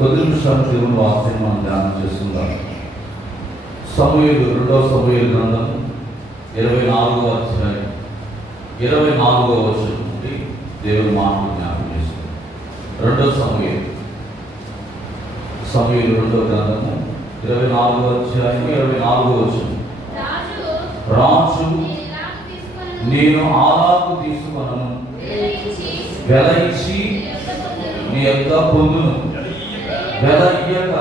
కొద్ది నిమిషాలు దేవుని వాక్యాన్ని మనం ధ్యానం చేసుకుందాం. సమూయేలు, 2వ సమూయేలు గ్రంథం 24వ అధ్యాయం 24వ వచనం నుండి దేవుని మాటలు జ్ఞాపకం చేసుకుందాం. 2వ సమూయేలు 2వ గ్రంథము 24వ అధ్యాయం 24వ వచనం. రాజు నేను ఆలాకు తీసుకొనను, వెల ఇచ్చి నీ యొక్క పొందును, వెల ఇయ్యక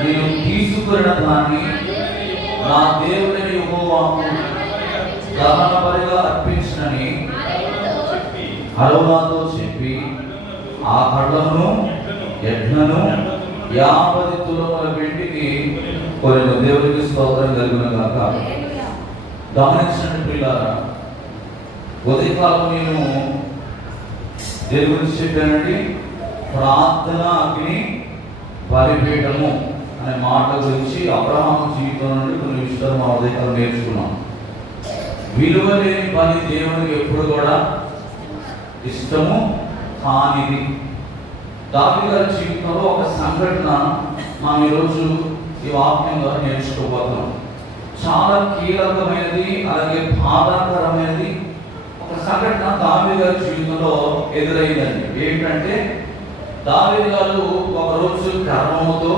నేను తీసుకున్న దాన్ని నా దేవుడైన యెహోవాకు దహన బలిగా అర్పించినని అరోనాతో చెప్పి ఆ కళ్ళను ఎడ్లను 50 తులముల వెండికి కొనెను. దేవునికి స్తోత్రం కలుగును గాక. గమనించండి పిల్లారా, ఉదయకాలం నేను దేని గురించి చెప్పానండి? ప్రార్థన అగ్ని బలిపీఠము అనే మాట గురించి అబ్రహాము జీవితం నుండి కొన్ని విషయాలు మా ఉదయకాలం నేర్చుకున్నాం. విలువ లేని పని దేవునికి ఎప్పుడు కూడా ఇష్టము కానిది. దావీదు గారి జీవితంలో ఒక సంఘటన మనం ఈరోజు ఈ వాక్యం ద్వారా నేర్చుకోబోతున్నాం. చాలా కీలకమైనది, అలాగే బాధాకరమైనది ఒక సంఘటన దావీదు గారి జీవితంలో ఎదురైందండి. ఏంటంటే, దావీదు గారు ఒకరోజు గర్వముతో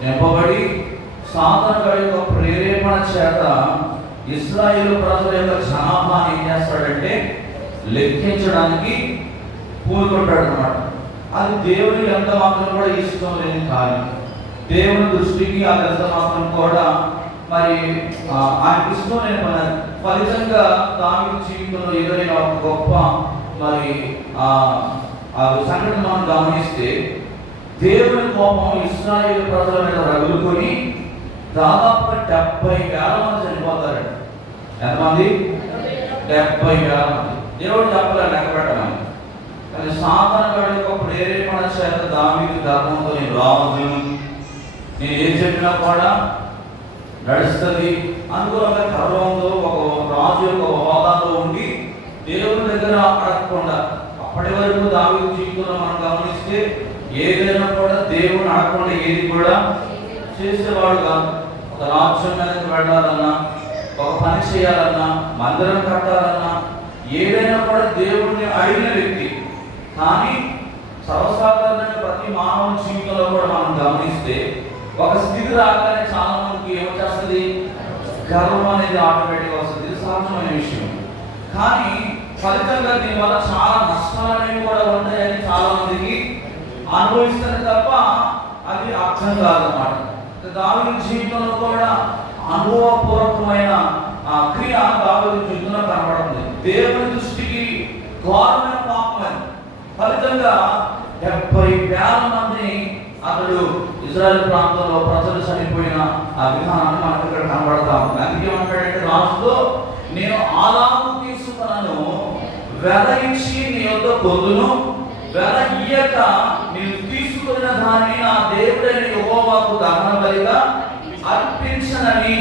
నింపబడి సాతాను గారి యొక్క ప్రేరేపణ చేత ఇశ్రాయేలు ప్రజల యొక్క జనాభాని ఏం చేస్తాడంటే లెక్కించడానికి పూనుకుంటాడు అన్నమాట. అది దేవునికి ఎంత మాత్రం కూడా ఇష్టం లేని కార్యం. దేవుని దృష్టికి అది ఎంత మాత్రం కూడా మరి ఆయనకి ఇష్టం లేని పని. ఫలితంగా దావీదు జీవితంలో ఎదురైన ఒక గొప్ప మరి ఆ సంఘటన మనం గమనిస్తే, దేవుని కోపం ఇశ్రాయేలు ప్రజల మీద రగులుకొని దాదాపుగా 70,000 మంది చనిపోతారండి. ఎంతమంది? 70,000 మంది. దేవుడు చెప్పలే లెక్క పెట్టమని. కానీ సాతాను గారి యొక్క ప్రేరేపణ చేత దావీదు గర్వంతో నేను రావద్దు, నేను ఏం చెప్పినా కూడా నడుస్తుంది అనుకూలంగా గర్వంతో ఒక రాజు యొక్క హోదాలో ఉండి దేవుని దగ్గర అడగకుండా, అప్పటి వరకు దావీదు జీవితంలో మనం గమనిస్తే ఏదైనా కూడా దేవుని అడగకుండా ఏది కూడా చేసేవాడు కాదు. ఒక రాజ్యం మీదకి వెళ్ళాలన్నా, ఒక పని చేయాలన్నా, మందిరం కట్టాలన్నా ఏదైనా కూడా దేవుడిని అడిగిన వ్యక్తి. కానీ సర్వసాధారణంగా ప్రతి మానవ జీవితంలో కూడా మనం గమనిస్తే ఒక స్థితి రాగానే చాలా మందికి ఏమొచ్చేస్తుంది? గర్వం అనేది ఆటోమేటిక్గా వస్తుంది. ఇది సహజమైన విషయం. కానీ ఫలితంగా దీనివల్ల చాలా నష్టాలు అనేవి కూడా ఉంటాయని చాలా మందికి అనుభవిస్తారు తప్ప అది అర్థం కాదన్నమాట. దావీదు జీవితంలో కూడా అనుభవపూర్వకమైన క్రియ దావీదు జీవితంలో కనబడుతుంది. దేవుని దృష్టికి ఘోరమైన పాపం. ఫలితంగా 70,000 మందిని అతడు ఇజ్రాయెల్ ప్రాంతంలో ప్రజలు చనిపోయిన ఆ విధానాన్ని మనకు ఇక్కడ కనబడతాం. అందుకే ఏమంటాడంటే, రాజుతో నేను ఆలాకు తీసుకున్నాను, వెల ఇచ్చి నీ యొద్ద పొందును, వెల ఇయ్యక నేను తీసుకున్న దాన్ని నా దేవుడైన యెహోవాకు దహన బలిగా అర్పించనని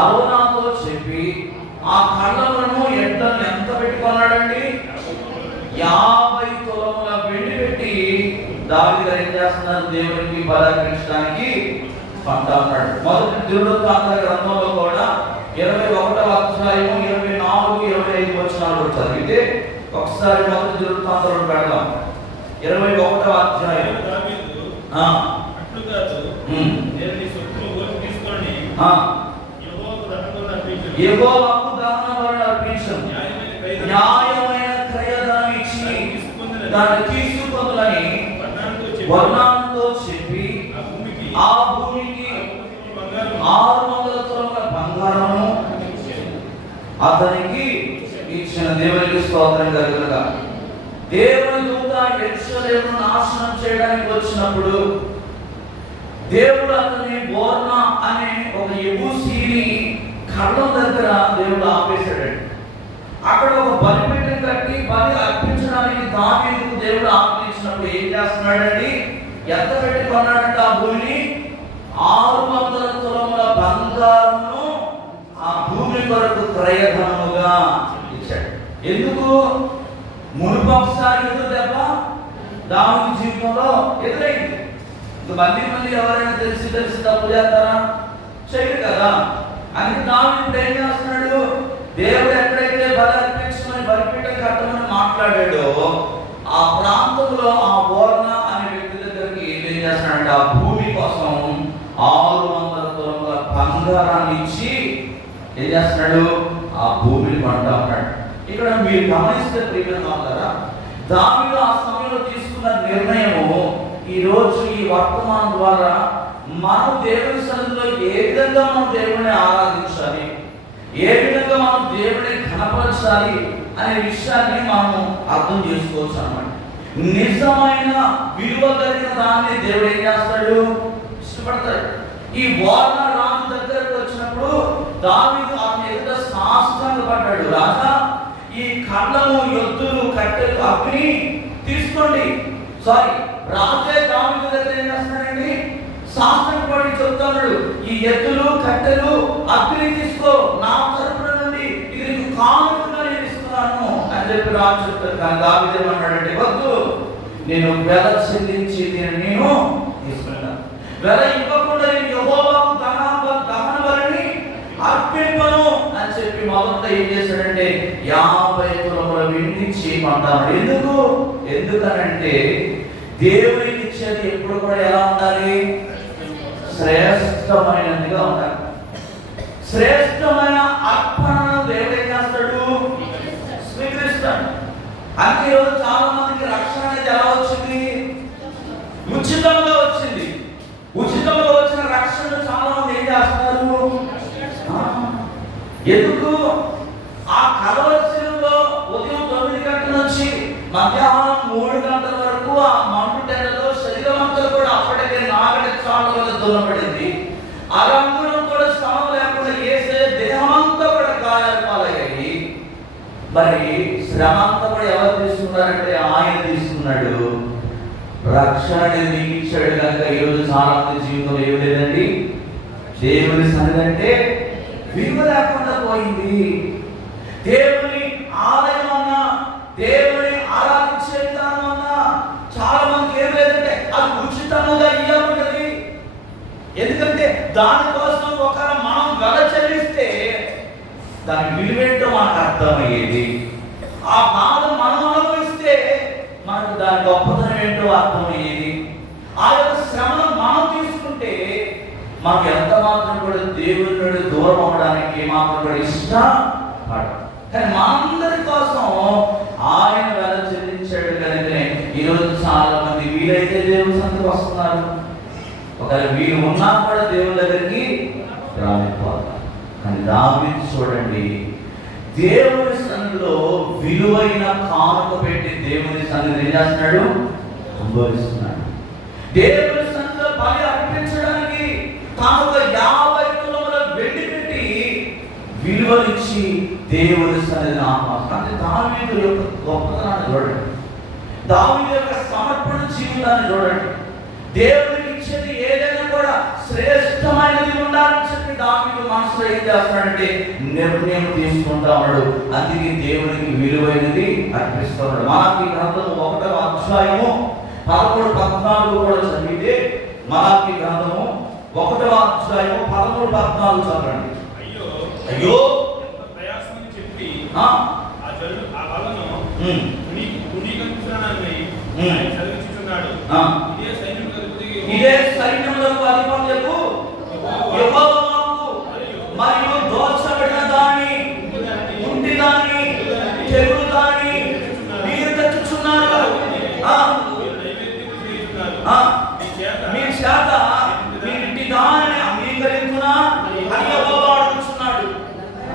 అరోనాతో చెప్పి ఆ కళ్ళలను ఎడ్లను ఎంత పెట్టుకున్నాడండి? 50 తులముల వెండి పెట్టి దావీదు గారు ఏం చేస్తున్నారు? దేవునికి బలి అర్పించడానికి పంట అన్నాడు. మొదటి దినవృత్తాంతాల గ్రంథంలో కూడా 21వ అధ్యాయం 24, 25 వచనాలు చదివితే ఒకసారి మొదటి దినవృత్తాంతాలను పెడదాం. 21వ అధ్యాయం. యెహోవాకు దహన బలి అర్పించు, న్యాయమైన క్రయధనం ఇచ్చి దాన్ని తీసుకొనులని వర్ణంతో చెప్పి ఆ భూమికి 600 తులముల బంగారము అతనికి ఇచ్చిన. దేవునికి స్తోత్రం కలుగును గాక. దేవుని దూత యెరూషలేమును నాశనం చేయడానికి వచ్చినప్పుడు దేవుడు అతన్ని బోర్నా అనే ఒక యెబూసీని కళ్ళం దగ్గర దేవుడు ఆపేశాడండి. అక్కడ ఒక బలిపీఠం కట్టి బలి అర్పించడానికి దావీదుకు దేవుడు ఆజ్ఞించినప్పుడు ఏం చేస్తున్నాడండి? ఎంత పెట్టి కొన్నాడంటే ఆ భూమిని? 600 తులముల బంగారమును ఆ భూమి కొరకు క్రయధనముగా ఇచ్చాడు. ఎందుకు? మునుపు ఒకసారి ఎదురు దెబ్బ దావీదు జీవితంలో ఎదురైంది. మళ్ళీ మళ్ళీ ఎవరైనా తెలిసి తప్పు చేస్తారా? చేయరు కదా. అని దావీదు ఏం చేస్తున్నాడు? దేవుడు ఎక్కడైతే బలి అర్పించుకొని బలిపీఠం కట్టమని మాట్లాడాడో ఆ ప్రాంతంలో ఆ ఓర్న అనే వ్యక్తి దగ్గరికి ఏం చేస్తున్నాడంటే ఆ భూమి కోసం 600 తులముల బంగారాన్ని ఇచ్చి ఏం చేస్తున్నాడు? ఆ భూమిని కొంటా ఉన్నాడు. ఇక్కడ మీరు గమనిస్తే ప్రియమైన వాళ్ళారా, దావీదు ఆ సమయంలో తీసుకున్న నిర్ణయము ఈరోజు ఈ వర్తమానం ద్వారా మనం దేవుని సన్నిధిలో ఏ విధంగా మనం దేవుని ఆరాధించాలి, ఏ విధంగా మనం దేవుని ఘనపరచాలి అనే విషయాన్ని మనం అర్థం చేసుకోవచ్చు అన్నమాట. నిజమైన విలువ కలిగిన దాన్ని దేవుడు ఏం చేస్తాడు? ఇష్టపడతాడు. ఈ ఓర్న రాజు దగ్గరకు వచ్చినప్పుడు దావీదు అతని ఎదుట సాష్టాంగపడ్డాడు. రాజా, ఈ ఖండము, ఎద్దులు, కట్టెలు, అగ్ని తీసుకోండి. రాజే దావీదు దగ్గర ఏం చేస్తున్నాడండి? సాష్టాంగపడి చెప్తున్నాడు, ఈ ఎద్దులు, కట్టెలు, అగ్ని తీసుకో, నా తరపున నుండి ఇది నీకు కానుకగా నేను ఇస్తున్నాను అని చెప్పి రాజు చెప్తాడు. కానీ దావీదు ఏమన్నాడంటే, వద్దు, నేను వెల చెల్లించి నేను తీసుకున్నాను. వెల ఇవ్వకుండా నేను యెహోవాకు దహన బలిని అర్పింపను అని చెప్పి మొదట ఏం చేశాడంటే 50 తులముల వెండి ఇచ్చి కొంటాడు. ఎందుకనంటే దేవునికి ఇచ్చేది ఎప్పుడు కూడా ఎలా ఉండాలి? శ్రేష్టమైనదిగా ఉండాలి. శ్రేష్టమైన అర్పణను దేవుడు ఏం చేస్తాడు? స్వీకరిస్తాడు. అంటే ఈరోజు చాలా మందికి రక్షణ అనేది ఎలా వచ్చింది? ఉచితంగా వచ్చింది. ఉచితంగా వచ్చిన రక్షణ చాలా మంది ఏం చేస్తున్నారు? ఎందుకు? ఆ కలవరిలో ఉదయం 9 గంటల నుంచి మధ్యాహ్నం 3 గంటల వరకు ఆ మండు టెండలో శరీరం అంతా కూడా అప్పటికే నాగటి చాల వల్ల దున్నపడింది. ఆ రంగులో కూడా శ్రమ లేకుండా వేసే దేహం అంతా కూడా గాయాలు పాలయ్యాయి. మరి శ్రమ అంతా కూడా ఎవరు తీసుకున్నారంటే ఆయన తీసుకున్నాడు. రక్షణ అనేది ఇచ్చాడు కనుక ఈరోజు చాలా మంది జీవితంలో ఏమి లేదండి? దేవుని సన్నిధి అంటే విలువ లేకుండా పోయింది. దేవుని ఆలయం అన్నా, దేవుని ఆరాధించే విధానం అన్నా చాలా మందికి ఏం లేదంటే అది ఉచితంగా ఇవ్వబడ్డది. ఎందుకంటే దానికోసం ఒకవేళ మనం వెల చెల్లిస్తే దాని విలువేంటో మనకు అర్థమయ్యేది. ఆ బాధ మనం అనుభవిస్తే మనకు దాని గొప్పతనం ఏంటో అర్థమయ్యేది. ఆ యొక్క శ్రమను మనం తీసుకుంటే మనకు ఎంత మాత్రం కూడా దేవుని నుండి దూరం అవ్వడానికి మాత్రం కూడా ఇష్టపడదు. కానీ మనందరి కోసం ఆయన వెల చెల్లించాడు కనుకనే ఈరోజు చాలా మంది వీలైతే దేవుని సన్నిధికి వస్తున్నారు. ఒకవేళ వీలు ఉన్నా కూడా దేవుని దగ్గరికి రాలేకపోతారు. కానీ దావీదు చూడండి, దేవుని సన్నిధిలో విలువైన కానుక పెట్టి దేవుని సన్నిధిని ఏం చేస్తున్నాడు? అనుభవిస్తున్నాడు. దేవుని సన్నిధిలో బలి అర్పించడానికి కానుక 50 తులముల వెండి పెట్టి విలువనిచ్చి దేవుని సన్నిధిని ఆహ్వానిస్తాడు. అంటే దావీదు యొక్క గొప్పతనాన్ని చూడండి, దావీదు యొక్క సమర్పణ జీవితాన్ని చూడండి. దేవునికి ఇచ్చేది ఏదైనా కూడా శ్రేష్టమైనది ఉండాలని చెప్పి దావీదు మనసులో ఏం చేస్తున్నాడంటే నిర్ణయం తీసుకుంటా ఉన్నాడు. అందుకే దేవునికి విలువైనది అర్పిస్తున్నాడు. మలాకీ గ్రంథము 1వ అధ్యాయము 13, 14 కూడా చదివితే, మలాకీ గ్రంథము 1వ అధ్యాయము 13, 14 చదవండి. అయ్యో ప్రయాసమని చెప్పి ఆ బలను చదివించుచున్నాడు. ఇదే సైన్యములకు అధిపతులకు యెహోవాకు మరియు దోచబడిన దాన్ని, ఉంటి దాన్ని, తెగులు దాన్ని మీరు తెచ్చుచున్నారు. మీ చేత మీ ఇంటి దానిని అంగీకరించునా అని యెహోవా అడుగుచున్నాడు.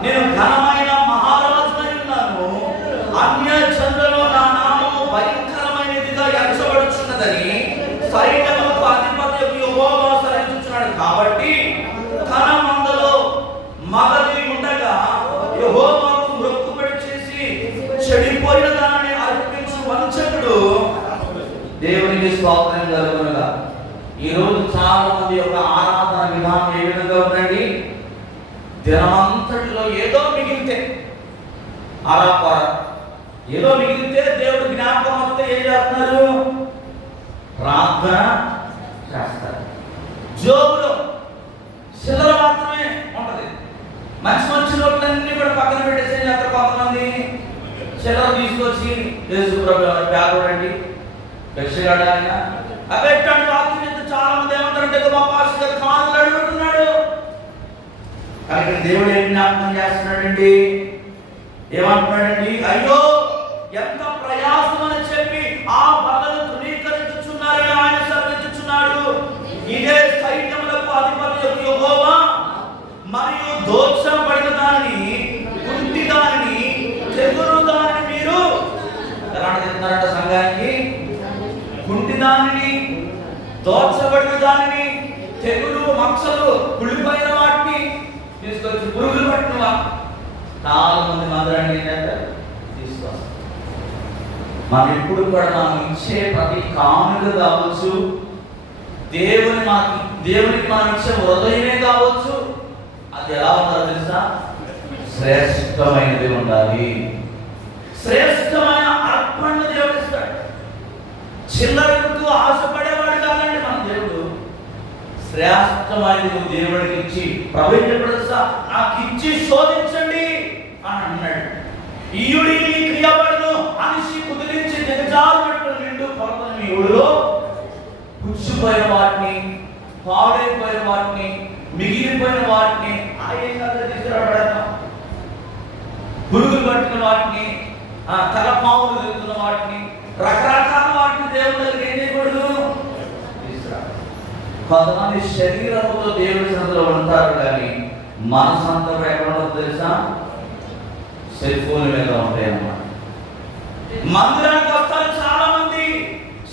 నేను ఘనమైన మహారాజునై ఉన్నాను, అన్య జనులలో నా నామము భయంకరమైనదిగా ఎంచబడుచున్నదని సైన్యములకు అధిపతులకు యెహోవా సెలవిస్తున్నాడు. కాబట్టి తన మందలో మగది ఉండగా యెహోవాకు మొక్కుబడి చేసి చెడిపోయిన దానిని అర్పించు వంచకుడు దేవునికి స్తోత్రం కలుగునుగా. ఈరోజు చాలా మంది యొక్క ఆరాధన విధానం ఏ విధంగా ఉందండి? దినమంతటిలో ఏదో మిగిలితే ఆరాపర, ఏదో మిగిలితే దేవుడు జ్ఞాపకం వస్తే ఏం చేస్తున్నారు? ప్రార్థన చేస్తారు. జోబులో చిల్లర మాత్రమే ఉంటది. మంచి మంచి నోట్లన్నీ కూడా పక్కన పెట్టేసి ఏం చేస్తారు కొంతమంది, చిల్లర తీసుకొచ్చి బ్యాగ్ రండి భిక్షగాడు ఆయన అవేంటి వాక్యం ఎంత చాలా మంది ఏమంటారంటే మా పాస్టర్ గారు కానుకలు అడుగుతున్నాడు. కానీ దేవుడు ఏం జ్ఞాపకం చేస్తున్నాడండి, ఏమంటున్నాడండి, అయ్యో ఎంత ప్రయాసం అని చెప్పి ఆ బలను తృణీకరించుచున్నారని ఆయన సర్వించుచున్నాడు. ఇదే సైన్యములకు అధిపతి యెహోవా మరియు దోషపడిన దానిని, కుంటి దానిని, తెగులు దానిని మీరు ఎలాంటి చెప్తున్నారంట సంఘానికి, కుంటి దానిని, దోషపడిన దానిని, తెగులు, మచ్చలు, కుళ్ళిపోయిన వాటిని తీసుకొచ్చి పురుగులు పట్టిన చాలా మంది మందిరాన్ని ఏం చేస్తారు తీసుకొస్తారు. మనం ఎప్పుడు కూడా మనం ఇచ్చే ప్రతి కానుక కావచ్చు, దేవునికి మనం ఇచ్చే హృదయమే కావచ్చు, అది ఎలా ఉండాలో తెలుసా, శ్రేష్టమైనది ఉండాలి. శ్రేష్టమైన అర్పణ దేవుడు ఇస్తాడు. చిల్లరకు ఆశపడేవాడు కాదండి మన దేవుడు. శ్రేష్టమైనది దేవుడికి ఇచ్చి ప్రవేశపడతా నాకు ఇచ్చి శోధించండి అని అన్నాడు. ఈయుడి నీ క్రియబడును అనిసి కుదిరించి దిగజారునట్టు నిండు కొలతను మీ ఊడిలో పుచ్చిపోయిన వాటిని, పాడైపోయిన వాటిని, మిగిలిపోయిన వాటిని ఆయన తీసుకురాబడతాం. పురుగులు పట్టిన వాటిని, తలపాములు తిరుగుతున్న వాటిని, రకరకాల వాటిని దేవుడి దగ్గర ఏం చేయకూడదు తీసుకురా. కొంతమంది శరీరంతో దేవుడి సందులో ఉంటారు కానీ మనసు అంతా ఎక్కడ ఉంటుందో తెలుసా, సెల్ ఫోన్ మీద ఉంటాయి అన్నమాట. మందిరానికి వస్తారు చాలా మంది,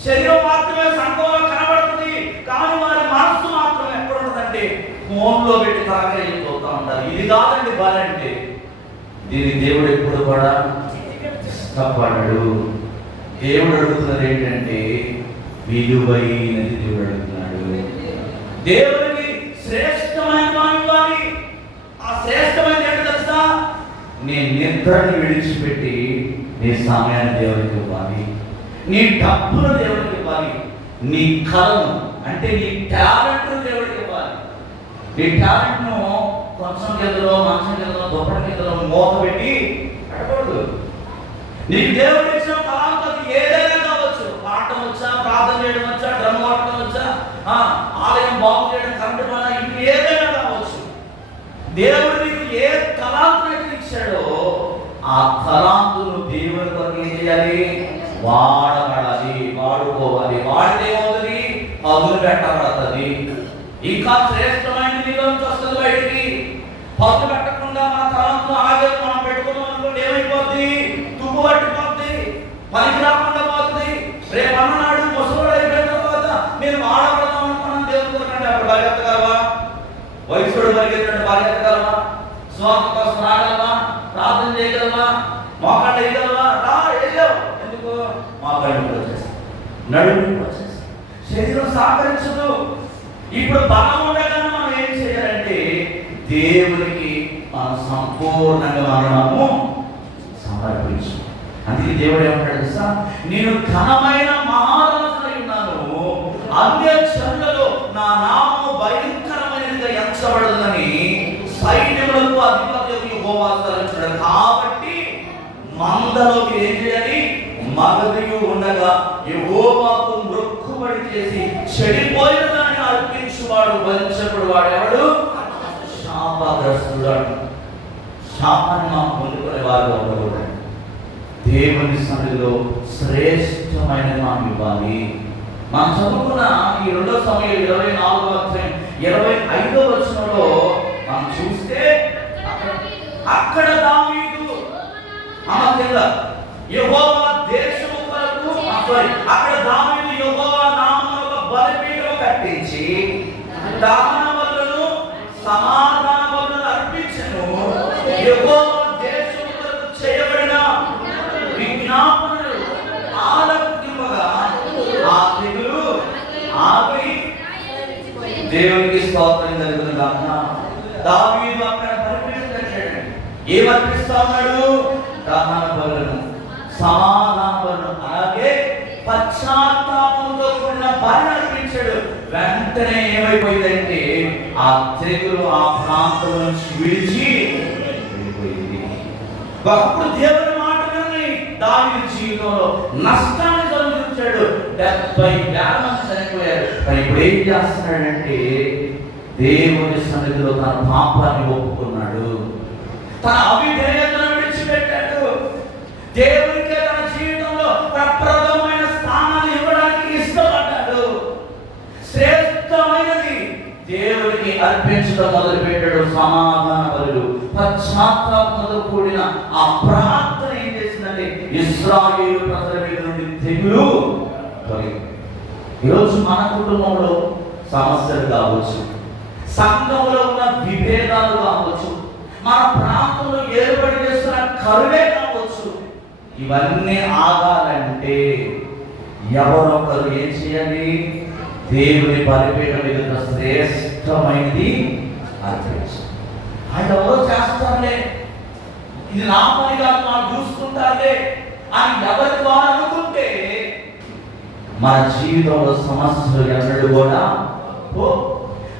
శరీరం మాత్రమే సంఘంలో కనబడుతుంది కానీ వారి మనస్సు మాత్రం ఎక్కడ ఉంటుందంటే ఫోన్లో పెట్టి తాగా అయిపోతూ ఉంటారు. ఇది కాదండి బలి అంటే. దీన్ని దేవుడు ఎప్పుడు కూడా ఇష్టపడడు. దేవుడు అడుగుతున్నది ఏంటంటే విలువైనది దేవుడు అడుగుతున్నాడు. దేవుడికి శ్రేష్టమైన ఇవ్వాలి. ఆ శ్రేష్టమైన ఏంటో తెలుసా, నీ నిద్రని విడిచిపెట్టి నీ సమయాన్ని దేవుడికి ఇవ్వాలి, నీ డబ్బును దేవుడికి ఇవ్వాలి, నీ కళను అంటే నీ టాలెంట్ దేవుడికి ఇవ్వాలి. నీ టాలెంట్ను కొంచెం కిందలో, మంచం కిందలో, దుప్పటి కిందలో మోత పెట్టి అడగకూడదు. నీకు దేవుడు ఇచ్చిన తలాంతది ఏదైనా కావచ్చు. పాడటం వచ్చా, ప్రార్థన చేయడం వచ్చా, డ్రమ్ కొట్టడం వచ్చా, ఆలయం బాగు చేయడం, కరెంటు పని, ఇంటి ఏదైనా కావచ్చు. దేవుడు నీకు ఏ తలాంతుని ఇచ్చాడో ఆ తలాంతును దేవుని కొరకు ఏం చేయాలి, వాడబడాలి, వాడుకోవాలి. వాడితే ఏమవుతుంది, పదులు పెట్టబడుతుంది. ఇంకా శ్రేష్టమైన నీలోంచి వస్తుంది బయటికి. పదులు పెట్టకుండా మన తలాంతులు ఆగే మనం పెట్టుకున్నాం అనుకోండి, ఏమైపోద్ది, తుప్పు పట్టిపోద్ది, పనికి రాకుండా పోతుంది. రేపు అన్ననాడు ముసలోడు అయిపోయిన తర్వాత నేను వాడబడదాం అనుకున్నాను దేవుని కొరకంటే అప్పుడు పరిగెత్తగలవా? వయసుడు పరిగెత్తినట్టు పరిగెత్తగలవా? స్వార్థ కోసం రాగలవా? ప్రార్థన చేయగలవా? మోకాళ్ళు వేయగలవా? వేయలేవు. ఎందుకు? మోకాళ్ళు వచ్చేసి, నడుము వచ్చేసి, శరీరం సహకరించదు. ఇప్పుడు బలం ఉండగానే మనం ఏం చేయాలంటే దేవునికి మనం సంపూర్ణంగా మనము సమర్పించు. అందుకే దేవుడు ఏమంటాడు తెలుసా, నేను ఘనమైన మహారాజునై ఉన్నాను, అన్యజనులలో నా నామము భయంకరమైనదిగా ఎంచబడదని సైన్యములకు అధిపతి యెహోవా సెలవిచ్చాడు. కాబట్టి మందలోకి ఏం చేయాలి, మగదియు ఉండగా యెహోవాకు మొక్కుబడి చేసి చెడిపోయిన దాన్ని అర్పించువాడు వంచకుడు వాడెవడు, శాపగ్రస్తుడు. శాపాన్ని మనం పొందుకునే వారు ఉండకూడదు. దేవుని సన్నిధిలో శ్రేష్టమైన మనం ఇవ్వాలి. మనం చదువుకున్న ఈ 2 సమూయేలు 24వ అధ్యాయం 25వ వచనంలో మనం చూస్తే అక్కడ దావీదు కింద యెహోవా దేశము కొరకు అక్కడ దావీదు యెహోవా నామమున ఒక బలిపీఠం కట్టించి దహన బలులను సమాధాన బలులను అర్పించెను. యెహోవా దేశము కొరకు చేయబడిన విజ్ఞాపనలు ఆలకింపగా ఆ తెగులు ఆగి దేవునికి స్తోత్రం కలుగును గాక. దావీదు అక్కడ బలిపీఠం కట్టాడు. ఏం అర్పిస్తా ఉన్నాడు? దహన బలులను, సమాధాన బలులను, అలాగే పశ్చాత్తాపంతో కూడిన బలి అర్పించాడు. వెంటనే ఏమైపోయిందంటే ఆ తెగులు ఆ ప్రాంతం నుంచి విడిచి వెళ్ళిపోయింది. ఒకప్పుడు దేవుని మాట విని దావీదు జీవితంలో నష్టాన్ని కలిగించాడు, 70,000 మంది చనిపోయారు. కానీ ఇప్పుడు ఏం చేస్తున్నాడంటే దేవుని సన్నిధిలో తన పాపాన్ని ఒప్పుకున్నాడు, తన అవిధేయతను విడిచిపెట్టాడు. దేవునికే తన జీవితంలో ప్రప్రథమైన స్థానాన్ని ఇవ్వడానికి ఇష్టపడ్డాడు. శ్రేష్టమైనది దేవునికి అర్పించడం మొదలు పెట్టాడు. సమాధాన బలులు, పశ్చాత్తాపంతో కూడిన ఆ ప్రార్థన ఏం చేసిందంటే ఇశ్రాయేలు ప్రజల మీద నుండి తెగులు తొలగింది. ఈరోజు మన కుటుంబంలో సమస్యలు కావచ్చు, సంఘంలో ఉన్న విభేదాలు కావచ్చు, మన ప్రాంతంలో ఏర్పడి చేస్తున్న కరువే కావచ్చు, ఇవన్నీ ఆగాలంటే ఎవరొకరు ఏం చేయాలి? దేవుని బలిపీఠం మీద శ్రేష్టమైనది అర్పించాలి. ఆయన ఎవరో చేస్తారులే, ఇది నా పని కాదు, నాకు చూసుకుంటారులే అని ఎవరికి వారు అనుకుంటే మన జీవితంలో సమస్యలు ఎన్నడూ కూడా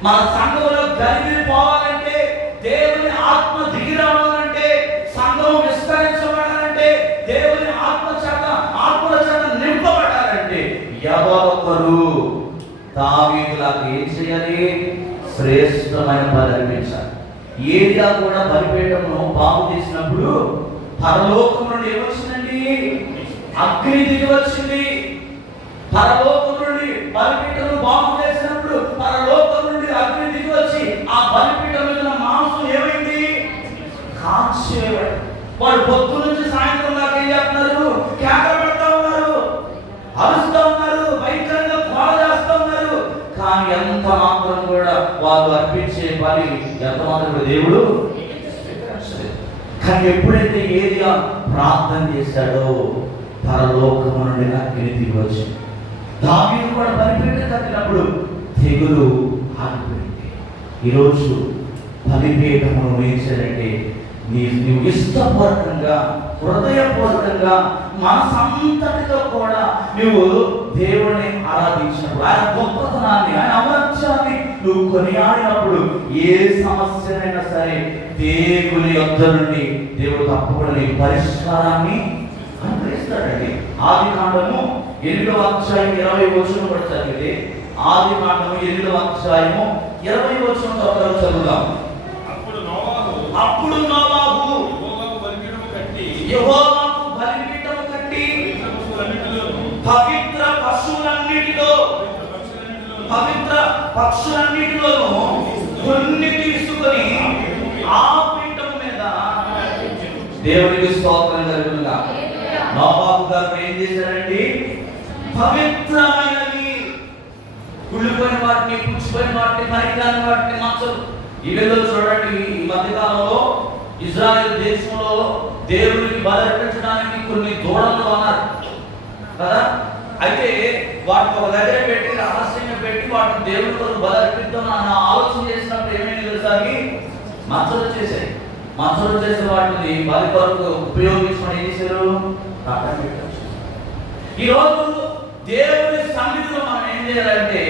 మన సంఘంలో గలిబిలి పోవాలంటే, దేవుని ఆత్మ దిగి రావాలంటే, సంఘం విస్తరించబడాలంటే, దేవుని ఆత్మల చేత నింపబడాలంటే ఎవరొకరు దావీదులాగా ఏం చేయాలి? శ్రేష్టమైన బలి అర్పించాలి. ఏలియా కూడా బలిపీఠమును బాగు చేసినప్పుడు పరలోకం నుండి ఏమొచ్చిందండి? అగ్ని దిగి వచ్చింది. పరలోకం నుండి బలిపీఠము బాగు చేసినప్పుడు పరలోకం నుండి అగ్ని దిగి వచ్చి ఆ బలిపీఠం మీద మాంసం ఏమైంది? కాల్చేవాడు. వాడు పొద్దు నుంచి సాయంత్రం దాకా ఏం చేస్తున్నారు? కేక పెడతా ఉన్నారు, అరుస్తూ ఉన్నారు, భయంకరంగా గోల చేస్తూ ఉన్నారు. కానీ ఎంత మాత్రం కూడా వాళ్ళు అర్పించే బలి ఎంత మాత్రం దేవుడు. కానీ ఎప్పుడైతే ఏలియా ప్రార్థన చేశాడో పరలోకము నుండి అగ్ని దిగి వచ్చింది. దావీదు కూడా బలిపీఠం కట్టినప్పుడు తెగులు ఆగిపోయింది. ఈరోజు బలిపీఠమును వేసాడంటే నీవు ఇష్టపూర్వకంగా, హృదయపూర్వకంగా, మనసంతటితో కూడా నువ్వు దేవుడిని ఆరాధించినప్పుడు, ఆయన గొప్పతనాన్ని, ఆయన అమర్త్యాన్ని నువ్వు కొనియాడినప్పుడు ఏ సమస్యనైనా సరే దేవుని యొద్ద నుండి దేవుడు తప్పకుండా నీ పరిష్కారాన్ని అనుగ్రహిస్తాడండి. ఆదికాండము 8వ అధ్యాయం 20వ వచనం కూడా చదివితే, ఆదికాండము 8వ అధ్యాయము 20వ వచనం చదువుదాం. అప్పుడు నోవాహు యెహోవాకు బలిపీఠము కట్టి పవిత్ర పక్షులన్నిటిలోనూ కొన్ని తీసుకొని ఆ పీఠము మీద దేవునికి స్తోత్రం కలుగునుగా. నోవాహు గారు ఏం చేశారండి? పవిత్రమైనది, కుళ్ళిపోయిన వాటిని, పుచ్చిపోయిన వాటిని, పనికిరాని వాటిని మచ్చలు. ఇవేదో చూడండి, ఈ మధ్యకాలంలో ఇజ్రాయెల్ దేశంలో దేవుడికి బలి అర్పించడానికి కొన్ని దూడలు అన్నారు కదా. అయితే వాటిని ఒక దగ్గర పెట్టి, రహస్యంగా పెట్టి, వాటిని దేవుడి కొరకు బలి అర్పిద్దాం అన్న ఆలోచన చేసినప్పుడు ఏమైంది తెలుసా? మచ్చలు వచ్చేసాయి. మచ్చలు వచ్చేసిన వాటిని బలి కొరకు ఉపయోగించుకొని ఏం చేశారు? ఈరోజు దేవుని సన్నిధిలో మనం ఏం చేయాలంటే,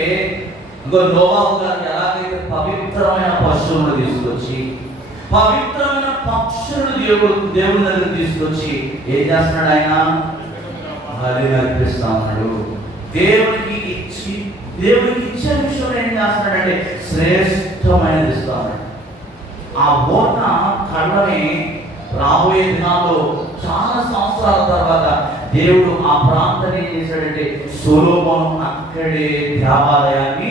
నోవాహు గారు ఎలాగైతే పవిత్రమైన పశువులను తీసుకొచ్చి, పవిత్రమైన పక్షులను దేవుని దగ్గర తీసుకొచ్చి ఏం చేస్తున్నాడు? ఆయన బలి అర్పిస్తా ఉన్నాడు. దేవునికి ఇచ్చే విషయంలో ఏం చేస్తున్నాడంటే శ్రేష్టమైనది ఇస్తా ఉన్నాడు. ఆ ఓట కళ్ళని రాబోయే దినాల్లో చాలా సంవత్సరాల తర్వాత దేవుడు ఆ ప్రాంతాన్ని ఏం చేశాడంటే సొలొమోను అక్కడే దేవాలయాన్ని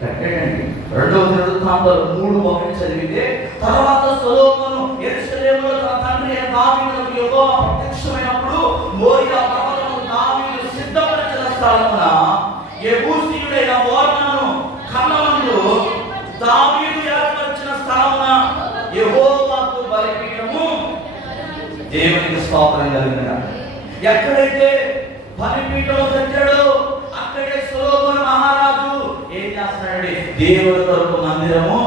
కట్టాడండి. 2వ దినవృత్తాంతాలు 3:1 చదివితే, తర్వాత సొలొమోను యెరూషలేములో తన తండ్రి దావీదుకు యెహోవా ప్రత్యక్షమైనప్పుడు మోరియా పర్వతమును దావీదు సిద్ధపరిచిన స్థలమున యెబూసీయుడైన ఓర్నాను కళ్ళమందు దావీదు ఏర్పరిచిన స్థలమున యెహోవాకు బలిపీఠము దేవునికి స్తోత్రం కలుగునుగా. ఎక్కడైతే బలిపీఠం కట్టాడో అక్కడే సొలొమోను మహారాజు ఏం చేస్తున్నాడండి? దేవుడి కొరకు మందిరము.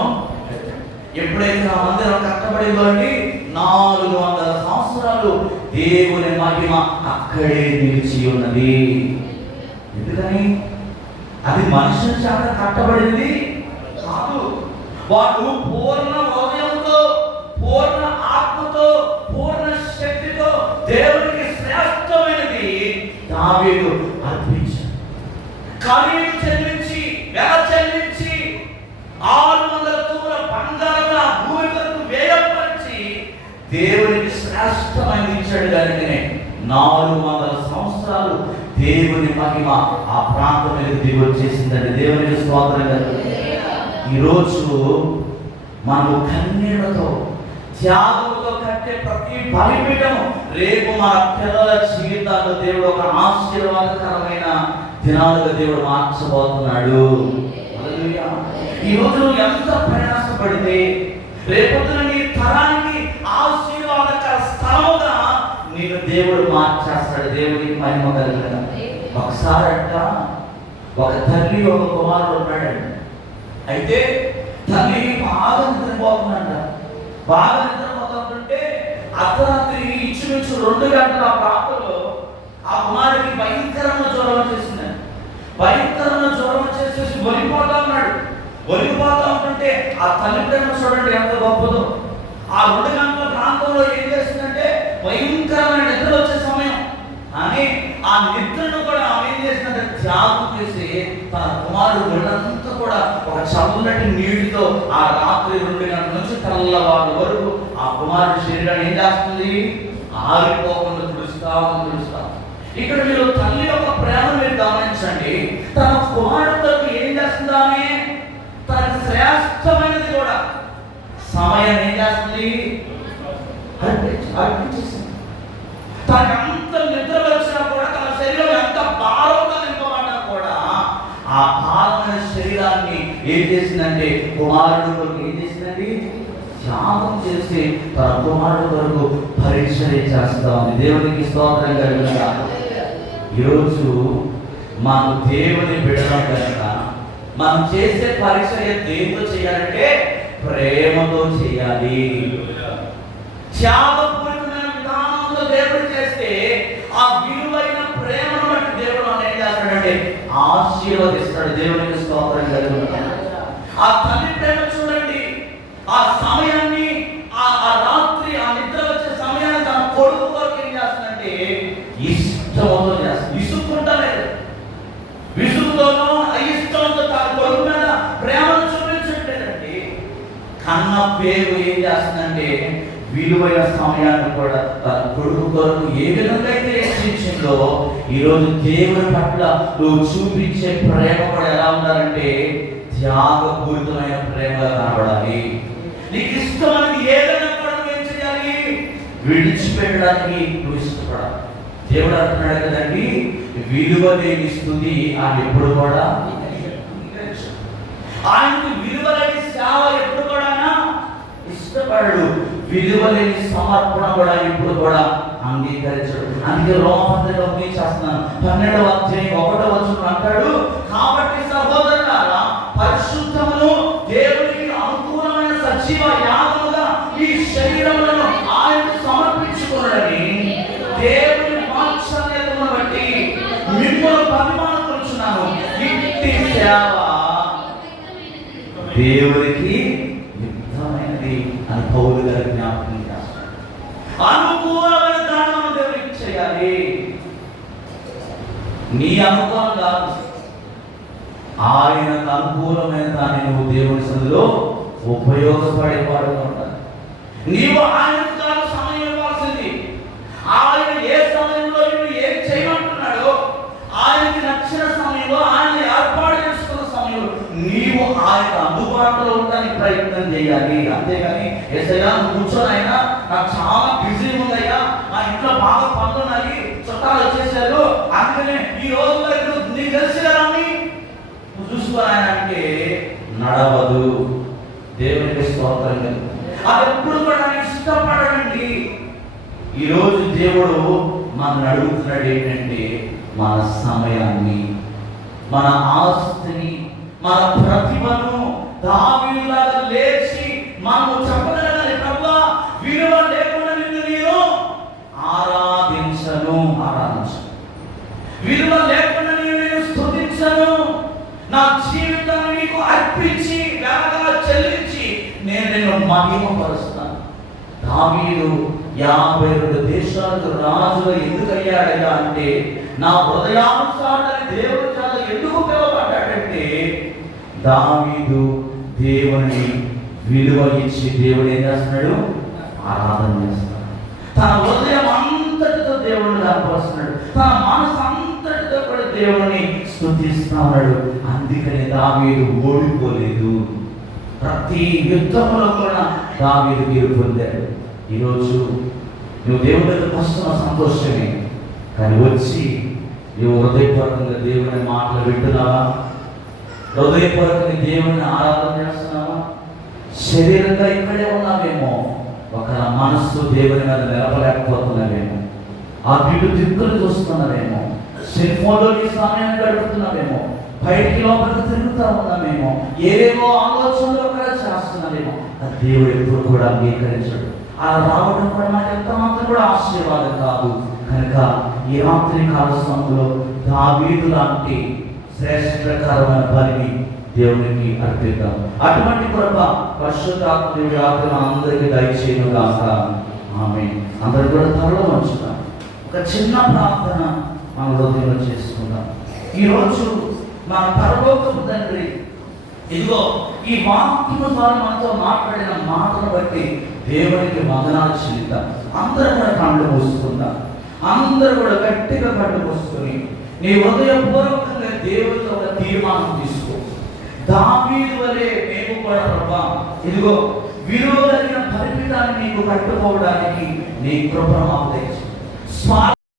ఎప్పుడైతే ఆ మందిరం కట్టబడిందో అండి 400 సంవత్సరాలు దేవుని మహిమ అక్కడే నిలిచి ఉన్నది. ఎందుకని? అది మనుషుల చేత కట్టబడింది కాదు. వాడు పూర్ణ హృదయంతో, పూర్ణ ఆత్మతో, పూర్ణ శక్తితో దేవునికి శ్రేష్టమైనది దావీదు అర్పించాడు. ఖరీదు చెల్లించి, వెల చెల్లించి 600 తూముల బంగారం ఆ భూమి కొరకు వ్యయపరిచి దేవునికి శ్రేష్టమైనది ఇచ్చాడు. కనుకనే 400 సంవత్సరాలు దేవుని మహిమ ఆ ప్రాంతం మీద దిగి వచ్చేసిందండి. దేవునికి స్తోత్రం కలుగుతుంది. ఈరోజు మనము కన్నీళ్లతో, త్యాగముతో కట్టే ప్రతి బలిపీఠము రేపు మన పిల్లల జీవితాల్లో దేవుడు ఒక ఆశీర్వాదకరమైన దినాలుగా దేవుడు మార్చబోతున్నాడు. హల్లెలూయా. ఈ రోజు నువ్వు ఎంత ప్రయాసపడితే రేపొద్దున నీ తరానికి ఆశీర్వాదకర స్థలముగా నేను దేవుడు మార్చేస్తాడు. దేవుడికి మహిమ కలుగుతుంది. ఒకసారంట ఒక తల్లి ఒక కుమారుడు ఉన్నాడండి. అయితే తల్లి బాగా నిద్రపోతుందంట. బాగా నిద్రపోతుంటే అర్ధరాత్రి ఇంచుమించు 2 గంటల ఆ ప్రాంతంలో ఆ కుమారుడికి భయంకరమైన జ్వరం వచ్చేసిందండి. భయంకరమైన జ్వరం వచ్చేసేసి వణిపోతా ఉన్నాడు. వణిపోతా ఉంటుంటే ఆ తల్లి ప్రేమ చూడండి ఎంత గొప్పదో. ఆ 2 గంటల ప్రాంతంలో ఏం చేసిందంటే భయంకరమైన నిద్ర వచ్చే సమయం. కానీ ఆ నిద్రను కూడా ఆమె ఏం చేసిందంటే త్యాగం చేసి తన కుమారుడు ఒళ్ళంతా కూడా ఒక చల్లటి నీటితో ఆ రాత్రి 2 గంటల నుంచి తెల్లవారు వరకు ఆ కుమారుడి శరీరాన్ని ఏం చేస్తుంది? ఆరిపోకుండా తుడుస్తా. ఇక్కడ మీరు తల్లి యొక్క ప్రేమ మీరు గమనించండి. తన కుమారుడితో ఏం చేస్తుందామే? తన శ్రేష్టమైనది కూడా సమయం ఏం చేస్తుంది? అర్పించేసింది. తనకి అంత నిద్ర వచ్చినా కూడా, తన శరీరం ఎంత భారంగా నింపబడినా కూడా ఆ భారమైన శరీరాన్ని ఏం చేసిందంటే కుమారుడు కొరకు ఏం చేసిందండి? త్యాగం చేసి తన కుమారుడు కొరకు పరిచర్య చేస్తా ఉంది. దేవునికి స్తోత్రం కలుగునుగా. ఈరోజు మనం దేవుని బిడ్డలం కనుక మనం చేసే పరిచర్య దేంతో చేయాలంటే ప్రేమతో చేయాలి. త్యాగపూరితమైన విధానంలో దేవుడు చేస్తే ఆ విలువైన ప్రేమను బట్టి దేవుడు మనం ఏం చేస్తాడంటే ఆశీర్వదిస్తాడు. దేవునికి స్తోత్రం కలుగునుగా. ఆ తల్లి ప్రేమ చూడండి. ఆ సమయాన్ని, ఆ రాత్రి ఆ నిద్ర వచ్చే సమయాన్ని తన కొడుకు కొరకు ఏం చేస్తుందంటే ఇష్టంతో చేస్తుంది. విసుక్కుంటలేదు. విసుగుతోనో అయిష్టంతో తన కొడుకు మీద ప్రేమను చూపించట్లేదండి. కన్న పేరు ఏం చేస్తుందంటే విలువైన సమయాన్ని కూడా తన కొడుకు కొరకు ఏ విధంగా అయితే ఇచ్చిందో ఈరోజు దేవుని పట్ల నువ్వు చూపించే ప్రేమ కూడా ఎలా ఉండాలంటే త్యాగపూరితమైన ప్రేమగా కనబడాలి. నీకు ఇష్టమైనది ఏదైనా కూడా నువ్వు ఏం చేయాలి? విడిచిపెట్టడానికి నువ్వు ఇష్టపడాలి. దేవుడు అంటున్నాడు కదండి, విలువ లేని స్థుతి ఆయన ఎప్పుడు కూడా, ఆయనకు విలువ లేని సేవ ఎప్పుడు కూడా ఇష్టపడడు. విలువ లేని సమర్పణ కూడా ఎప్పుడు కూడా అంగీకరించడు. అందుకే రోమపత్రిక చేస్తున్నాను 12వ అధ్యాయం 1వ వచనం అంటాడు, కాబట్టి సహోదరులారా పరిశుద్ధమును దేవునికి అనుకూలమైన సజీవ యాగముగా ఈ శరీరములను ఆయనకు సమర్పించుకోనని దేవుని వాత్సల్యతను బట్టి మిమ్మల్ని బతిమాలుకొనుచున్నాను. ఇట్టి సేవ దేవునికి యుక్తమైనది అని పౌలు గారు జ్ఞాపకం చేస్తారు. అనుకూలమైన దాన్ని మనం దేవునికి చేయాలి. నీ అనుకూలం కాదు, ఆయనకు అనుకూలమైన దాన్ని నువ్వు దేవుని సన్నిధిలో ఉపయోగపడేవాడుగా ఉండాలి. నీవు ఆయనకు కాదు సమయం ఇవ్వాల్సింది. ఆయన ఏ సమయంలో నువ్వు ఏం చేయమంటున్నాడో ఆయనకి నచ్చిన సమయంలో, ఆయన ఏర్పాటు చేసుకున్న సమయంలో నీవు ఆయన అందుబాటులో ఉండడానికి ప్రయత్నం చేయాలి. అంతేగాని ఏసయ్యా నువ్వు కూర్చొని అయినా నాకు చాలా బిజీ ఉందయ్యా, మా ఇంట్లో బాగా పనులున్నాయి, చుట్టాలు వచ్చేసారు, అందుకనే ఈ రోజు వరకు నీకు తెలిసి కదా నువ్వు చూసుకోవాలంటే నడవదు. దేవునికి స్తోత్రం. అది ఎప్పుడు కూడా ఇష్టపడడండి. ఈరోజు దేవుడు మనల్ని అడుగుతున్నాడు ఏంటంటే మన సమయాన్ని, మన ఆస్తిని, మన ప్రతిభను దావీదులాగా లేచి మనము చెప్పగలగాలి, ప్రభువా విలువ లేకుండా నిన్ను నేను ఆరాధించను. విలువ లేకుండా నేను స్తుతించను. నా నీకు అర్పించి వేలగా చెల్లించి నేను నిన్ను మహిమపరుస్తాను. దావీదు 52 దేశాలకు రాజుగా ఎందుకు అయ్యాడయ్యా అంటే, నా హృదయానుసారాన్ని దేవుడి చేత ఎందుకు పిలువబడ్డాడంటే, దావీదు దేవుని విలువ ఇచ్చి దేవుడు ఏం చేస్తున్నాడు? ఆరాధన చేస్తున్నాడు. తన హృదయం అంతటితో దేవుడిని కనపరుస్తున్నాడు. తన మనసు అంతటితో కూడా దేవుడిని స్తుతిస్తున్నాడు. అందుకని దావీదు ఓడిపోలేదు. ప్రతి యుద్ధంలో కూడా దావీదు గెలుపు పొందాడు. ఈరోజు నువ్వు దేవుడి దగ్గరకు వస్తున్న సంతోషమే, కానీ వచ్చి నువ్వు హృదయపూర్వకంగా దేవుని మాటలు వింటున్నావా? హృదయపూర్వకంగా దేవుని ఆరాధన చేస్తున్నావా? శరీరంగా ఇక్కడే ఉన్నావేమో, ఒక మనస్సు దేవుని మీద నిలపలేకపోతున్నావేమో, ఆ దిక్కులు చూస్తున్నావేమో, సెల్ ఫోన్లో నీ సమయాన్ని గడుపుతున్నావేమో, బయటికి లోపలికి తిరుగుతూ ఉన్నామేమో, ఏవేమో ఆలోచనలు కూడా చేస్తున్నావేమో. ఆ దేవుడు ఎప్పుడు కూడా అంగీకరించడు. అలా రావడం కూడా నాకు ఎంతమాత్రం కూడా ఆశీర్వాదం కాదు. కనుక ఈ రాత్రి కాల సమయంలో దావీదు లాంటి శ్రేష్టకరమైన బలిని దేవునికి అర్పిద్దాం. అటువంటి కృప పరిశుద్ధాత్మ దేవుడి రాత్రి అందరికీ దయచేయను గాక. ఆమేన్. అందరూ కూడా త్వరలో ఉంచుతాం. ఒక చిన్న ప్రార్థన మన హృదయంలో చేసుకుందాం. ఈరోజు మన పరలోకపు తండ్రి ఇదిగో ఈ వాక్యము ద్వారా మనతో మాట్లాడిన మాటను బట్టి దేవునికి వందనాలు చెల్లిద్దాం. అందరూ కూడా కళ్ళు మూసుకుందాం. అందరూ కూడా గట్టిగా కళ్ళు మూసుకొని నీ హృదయపూర్వకంగా దేవుడితో ఒక తీర్మానం తీసుకో. దావీదు వలె మేము కూడా ప్రభా ఇదిగో విలువ కలిగిన పరిమితాన్ని నీకు కట్టుకోవడానికి నీ కృప మాకు దయచేయి.